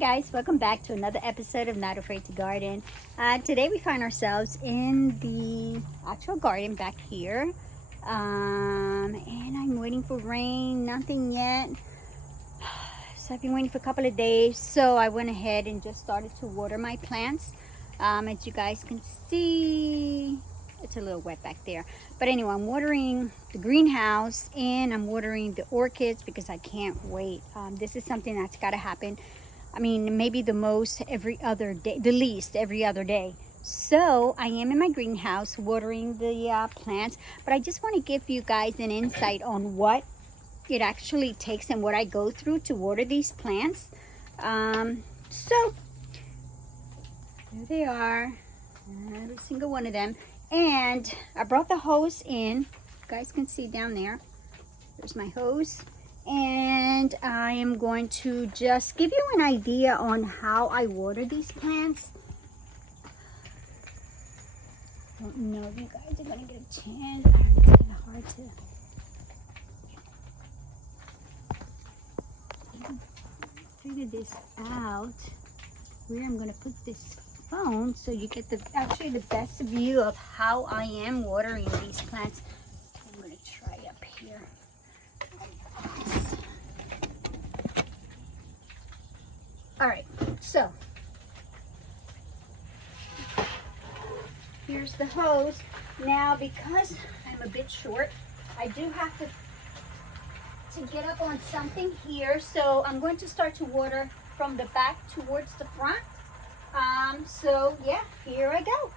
guys, welcome back to another episode of Not Afraid to Garden. Today we find ourselves in the actual garden back here, and I'm waiting for rain. Nothing yet, so I've been waiting for a couple of days, so I went ahead and just started to water my plants. As you guys can see, it's a little wet back there, but anyway, I'm watering the greenhouse and I'm watering the orchids because I can't wait. This is something that's got to happen. I mean, maybe the most every other day, the least every other day. So I am in my greenhouse watering the plants, but I just want to give you guys an insight on what it actually takes and what I go through to water these plants. So there they are, every single one of them. And I brought the hose in. You guys can see down there. There's my hose. And I am going to just give you an idea on how I water these plants. I don't know if you guys are going to get a chance. It's kind of hard to figure this out. Where I'm going to put this phone so you get the best view of how I am watering these plants. I'm going to try up here. All right, so here's the hose. Now, because I'm a bit short, I do have to get up on something here. So I'm going to start to water from the back towards the front. So yeah, here I go.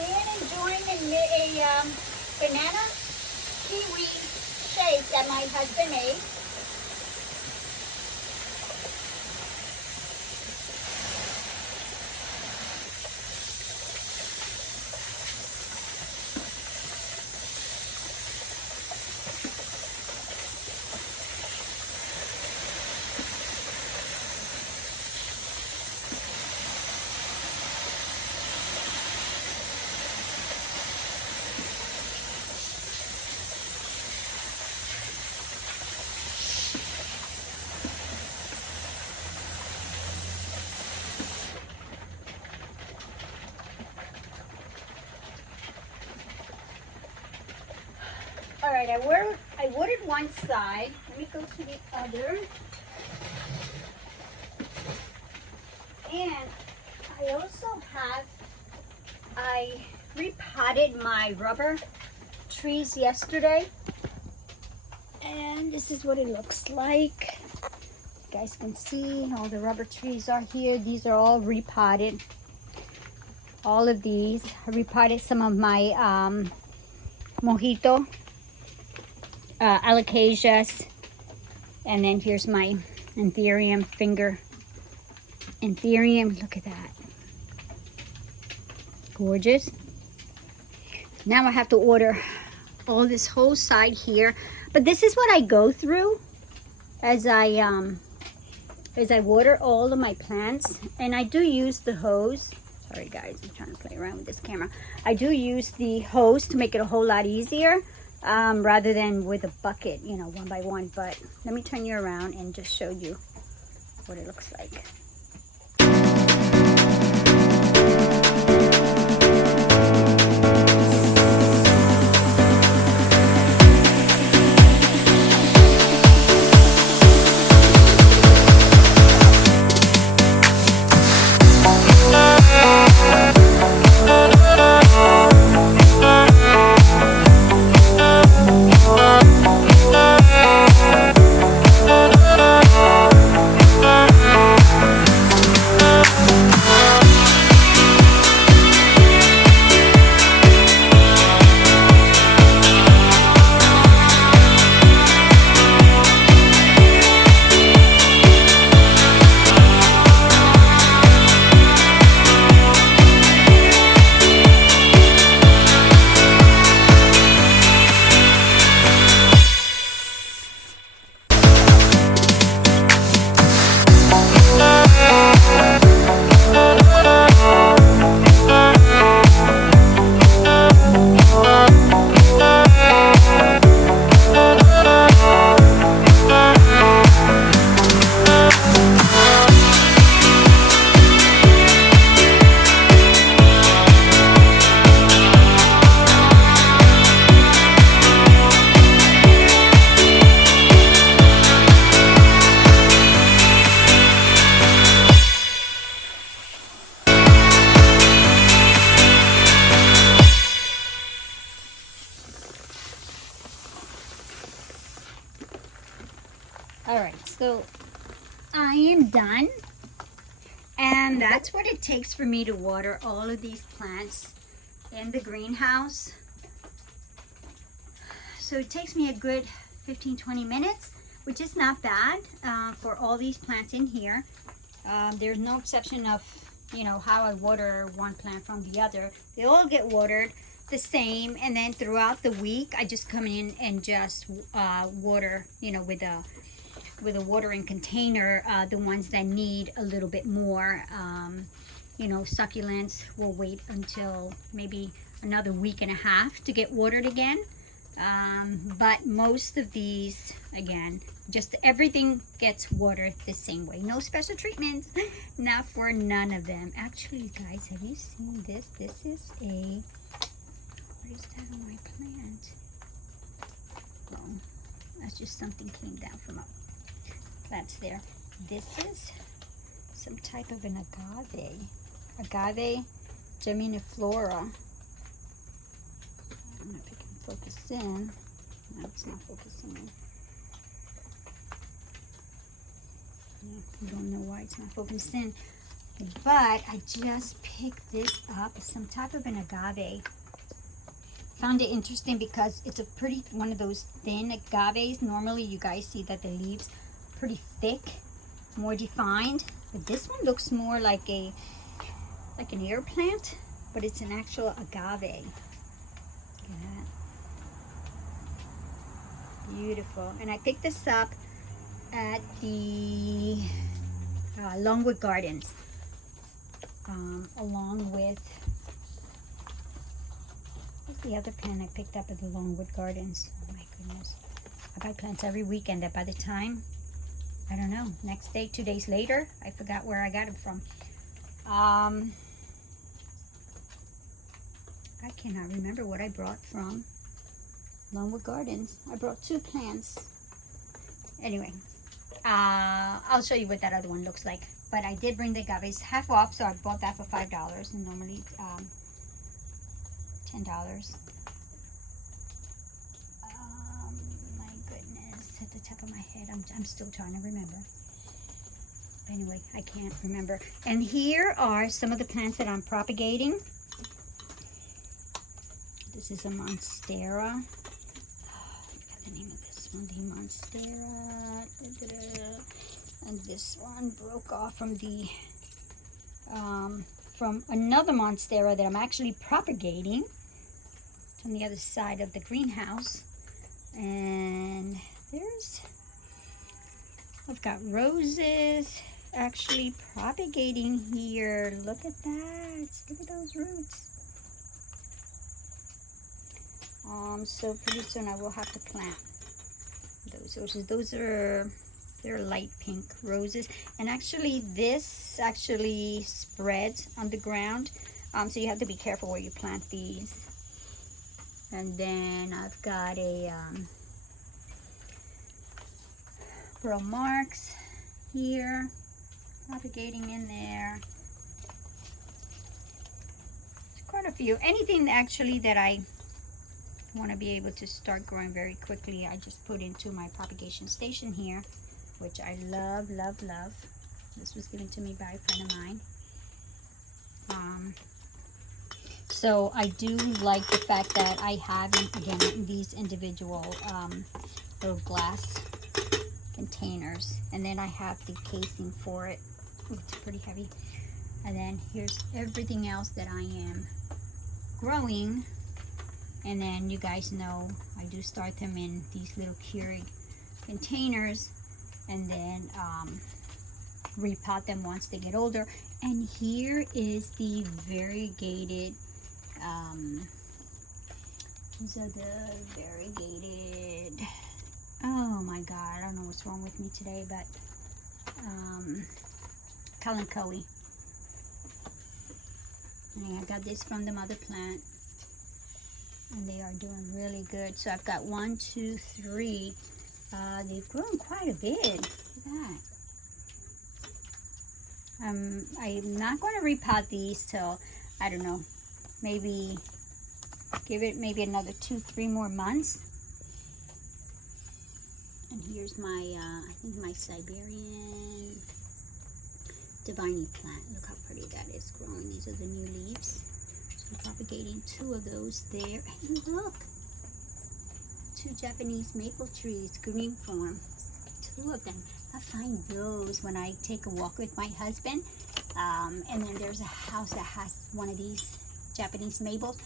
And enjoying a banana kiwi shake that my husband made. All right, I watered one side. Let me go to the other. And I repotted my rubber trees yesterday. And this is what it looks like. You guys can see all the rubber trees are here. These are all repotted. All of these. I repotted some of my mojito. Alocasias, and then here's my anthurium, finger anthurium. Look at that, gorgeous. Now I have to order all this whole side here, but this is what I go through as I water all of my plants. And I do use the hose. Sorry guys, I'm trying to play around with this camera. I do use the hose to make it a whole lot easier. Rather than with a bucket, you know, one by one. But let me turn you around and just show you what it looks like. So I am done. And that's what it takes for me to water all of these plants in the greenhouse. So it takes me a good 15-20 minutes, which is not bad for all these plants in here. There's no exception of, you know, how I water one plant from the other. They all get watered the same, and then throughout the week I just come in and just water, you know, with a watering container, the ones that need a little bit more. You know, succulents will wait until maybe another week and a half to get watered again. But most of these, again, just everything gets watered the same way. No special treatments, not for none of them. Actually, guys, have you seen this? This is a, what is that on my plant? Oh, that's just something came down from up. That's there. This is some type of an agave gemminiflora. I don't know if it can focus in. No, it's not focusing in. I don't know why it's not focused in, but I just picked this up. It's some type of an agave. Found it interesting because it's a pretty, one of those thin agaves. Normally you guys see that the leaves are pretty thick, more defined, but this one looks more like an air plant, but it's an actual agave. Look at that. Beautiful. And I picked this up at the Longwood Gardens, along with, what's the other plant I picked up at the Longwood Gardens? Oh my goodness, I buy plants every weekend that by the time, I don't know, next day, 2 days later, I forgot where I got it from. I cannot remember what I brought from Longwood Gardens. I brought 2 plants. Anyway, I'll show you what that other one looks like. But I did bring the agaves half off, so I bought that for $5, and normally $10. My goodness, at the top of my head, I'm still trying to remember. Anyway, I can't remember. And here are some of the plants that I'm propagating. This is a Monstera. The name of this one, the Monstera, and this one broke off from the from another Monstera that I'm actually propagating. It's on the other side of the greenhouse, and I've got roses actually propagating here. Look at that! Look at those roots. So pretty soon I will have to plant those roses. They're light pink roses, and actually this actually spreads on the ground, so you have to be careful where you plant these. And then I've got a Pearl Marks here propagating in there. There's quite a few. Anything actually that I want to be able to start growing very quickly, I just put into my propagation station here, which I love, love, love. This was given to me by a friend of mine. So I do like the fact that I have, again, these individual little glass containers, and then I have the casing for it. Ooh, it's pretty heavy. And then here's everything else that I am growing. And then you guys know I do start them in these little Keurig containers, and then repot them once they get older. And here is the variegated, these are the variegated, oh my god, I don't know what's wrong with me today, but Kalanchoe. And I got this from the mother plant, and they are doing really good. So I've got 1, 2, 3. They've grown quite a bit. Look at that. I'm not going to repot these till, I don't know, maybe give it maybe another 2, 3 more months. And here's my, I think my Siberian Divining plant. Look how pretty that is growing. These are the new leaves. So I'm propagating 2 of those there. And look, 2 Japanese maple trees, green form. 2 of them. I find those when I take a walk with my husband. And then there's a house that has one of these Japanese maples,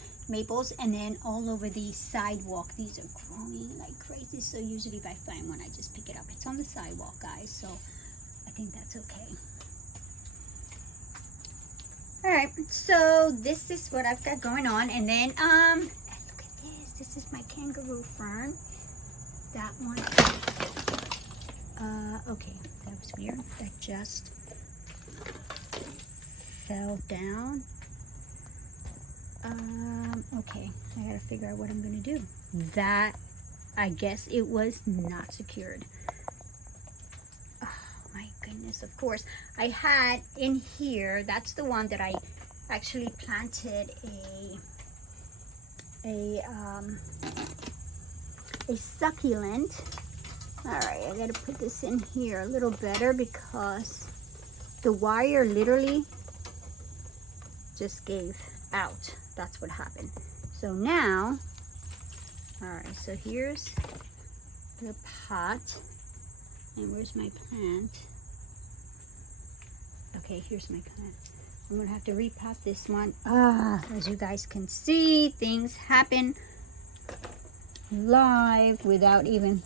and then all over the sidewalk these are growing like crazy. So usually if I find one, I just pick it up. It's on the sidewalk, guys, so I think that's okay. All right, so this is what I've got going on. And then look at this is my kangaroo fern. That one, okay, that was weird. That just fell down. Okay, I gotta figure out what I'm gonna do. That, I guess it was not secured. Oh my goodness, of course. I had in here, that's the one that I actually planted a succulent. All right, I gotta put this in here a little better because the wire literally just gave out. That's what happened. So now, all right, so here's the pot, and where's my plant? Okay, here's my plant. I'm gonna have to repot this one. As you guys can see, things happen live without even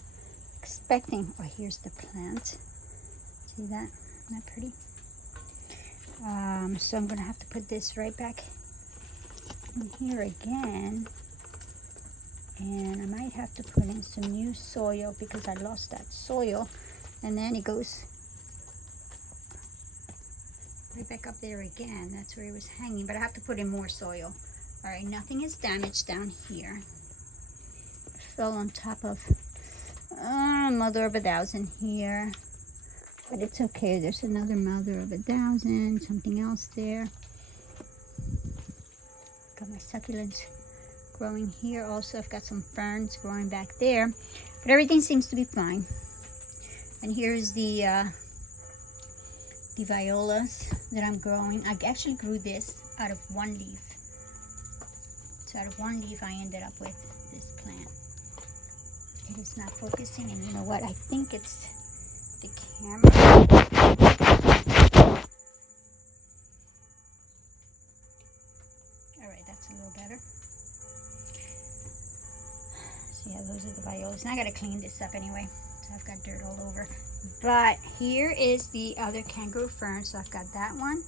expecting. Oh, here's the plant. See that? Isn't that pretty? So I'm gonna have to put this right back in here again, and I might have to put in some new soil because I lost that soil, and then it goes right back up there again. That's where it was hanging, but I have to put in more soil. All right, nothing is damaged down here. It fell on top of mother of a thousand here, but it's okay. There's another mother of a thousand, something else there. Got my succulents growing here. Also, I've got some ferns growing back there, but everything seems to be fine. And here's the violas that I'm growing. I actually grew this out of 1 leaf. So out of 1 leaf, I ended up with this plant. It is not focusing, and you know what? I think it's the camera. All right, that's a little better. So yeah, those are the violas. Now I gotta clean this up anyway. So I've got dirt all over. But here is the other kangaroo fern. So I've got that one,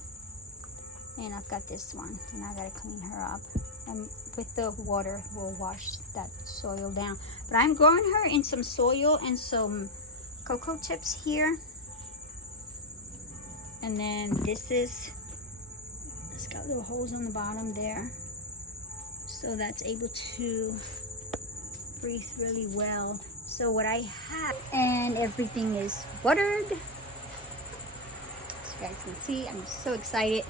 and I've got this one, and I gotta clean her up. And with the water, we'll wash that soil down. But I'm growing her in some soil and some cocoa chips here. And then this is, it's got little holes on the bottom there, so that's able to breathe really well. So what I have, and everything is watered. As you guys can see, I'm so excited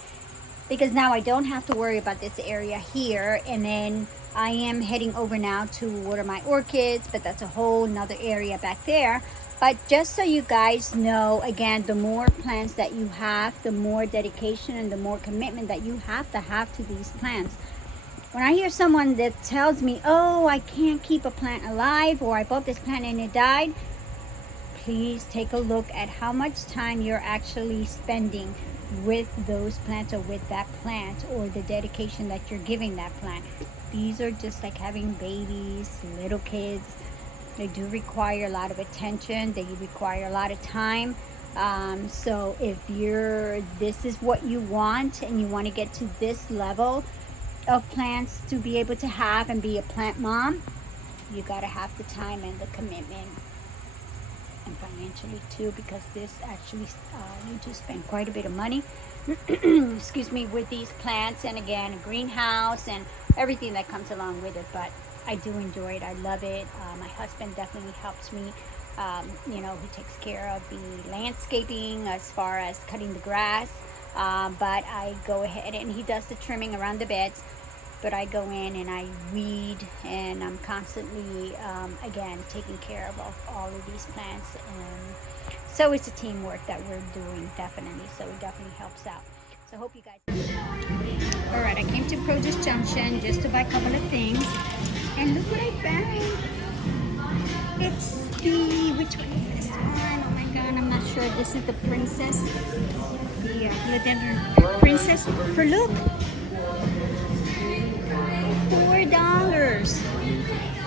because now I don't have to worry about this area here. And then I am heading over now to water my orchids, but that's a whole nother area back there. But just so you guys know, again, the more plants that you have, the more dedication and the more commitment that you have to these plants. When I hear someone that tells me, oh, I can't keep a plant alive, or I bought this plant and it died, please take a look at how much time you're actually spending with those plants or with that plant, or the dedication that you're giving that plant. These are just like having babies, little kids. They do require a lot of attention. They require a lot of time. So if this is what you want, and you want to get to this level of plants to be able to have and be a plant mom, you got to have the time and the commitment, and financially too, because this actually you do spend quite a bit of money excuse me, with these plants, and again, a greenhouse and everything that comes along with it. But I do enjoy it. I love it. My husband definitely helps me. You know, he takes care of the landscaping as far as cutting the grass, but I go ahead and he does the trimming around the beds. but I go in and I weed, and I'm constantly, again, taking care of all of these plants. And so it's a teamwork that we're doing, definitely. So it definitely helps out. So I hope you guys. All right, I came to Produce Junction just to buy a couple of things, and look what I found. It's the, which one is this one? Oh my God, I'm not sure. This is the Princess, the Philodendron Princess. For look, $4.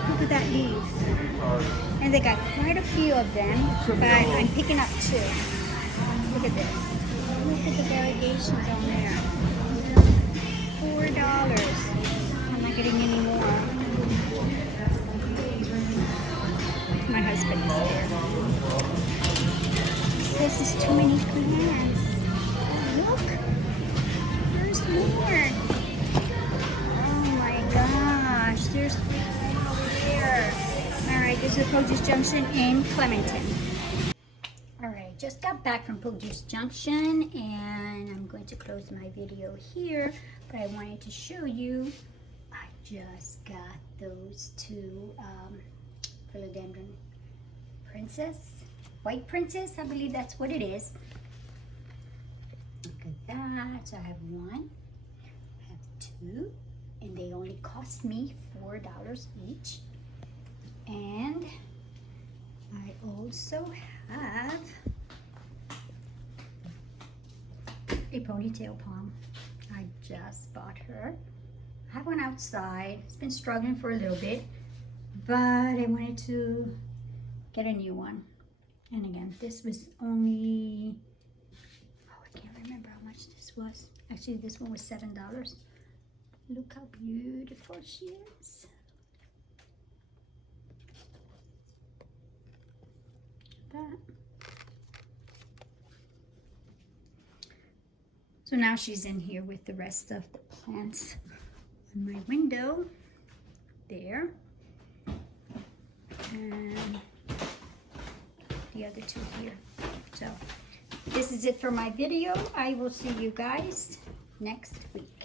Look at that leaf. And they got quite a few of them, but I'm picking up 2. Look at this. Look at the variegations on there. $4. I'm not getting any more. My husband is there. This is too many plants. Look, there's more. Oh my gosh, there's more over there. All right, this is Produce Junction in Clementon. All right, just got back from Produce Junction, and I'm going to close my video here, but I wanted to show you, I just got those 2 Philodendron Princess, White Princess, I believe that's what it is. Look at that. So I have 1, I have 2, and they only cost me $4 each. And I also have a ponytail palm. I just bought her. I have one outside. It's been struggling for a little bit, but I wanted to get a new one. And again, this was only, oh, I can't remember how much this was. Actually, this one was $7. Look how beautiful she is. That. So now she's in here with the rest of the plants on my window there, and the other 2 here. So this is it for my video. I will see you guys next week.